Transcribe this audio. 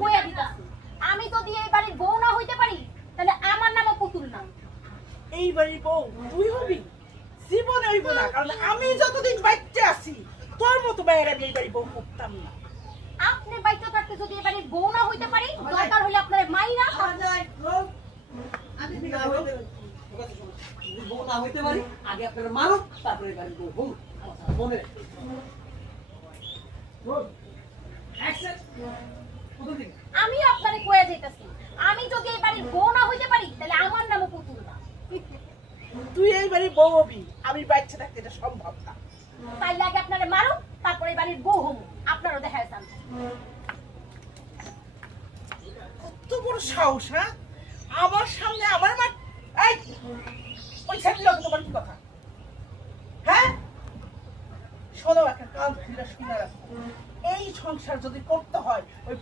কইয়া দিতাছি আমি যদি এই বাড়ির বউ না হইতে পারি তাহলে আমার নামও পুতুল না। এই বাড়ির বউ তুই হবি? জীবনে হইব না, কারণ আমি যতদিন বাচ্চা আছি তোর মতো বাইরে আমি এই বাড়ির বউ করতাম না। আপনি বাইতে থাকতে যদি এই বাড়ির বউ না হইতে পারি দরকার হলে আপনার মাইরা বউ না হইতে পারি আগে আপনারা মারো, তারপরে বাড়ির বউ হোক। মনে আমি আপনারে কইয়া যাইতাছি আমি যদি এই বাড়ির বউ না হইতে পারি তাহলে আমার নামও পুতুল না। তুই এই বাড়ির বউ হবি, আমি বাচ্চা থাকতে এটা সম্ভব না। তাইলে আগে আপনারে মারো তারপরে এই বাড়ির বউ হবো, আপনারও দেখা যান। কত বড় সাহস! হ্যাঁ, আমার সামনে আমার মা এই ওই ছেলে লোক তোমার কি কথা? হ্যাঁ শোনো, একটা কান খুলে শুনে রাখো, এই সংসার যদি করতে হয় ওই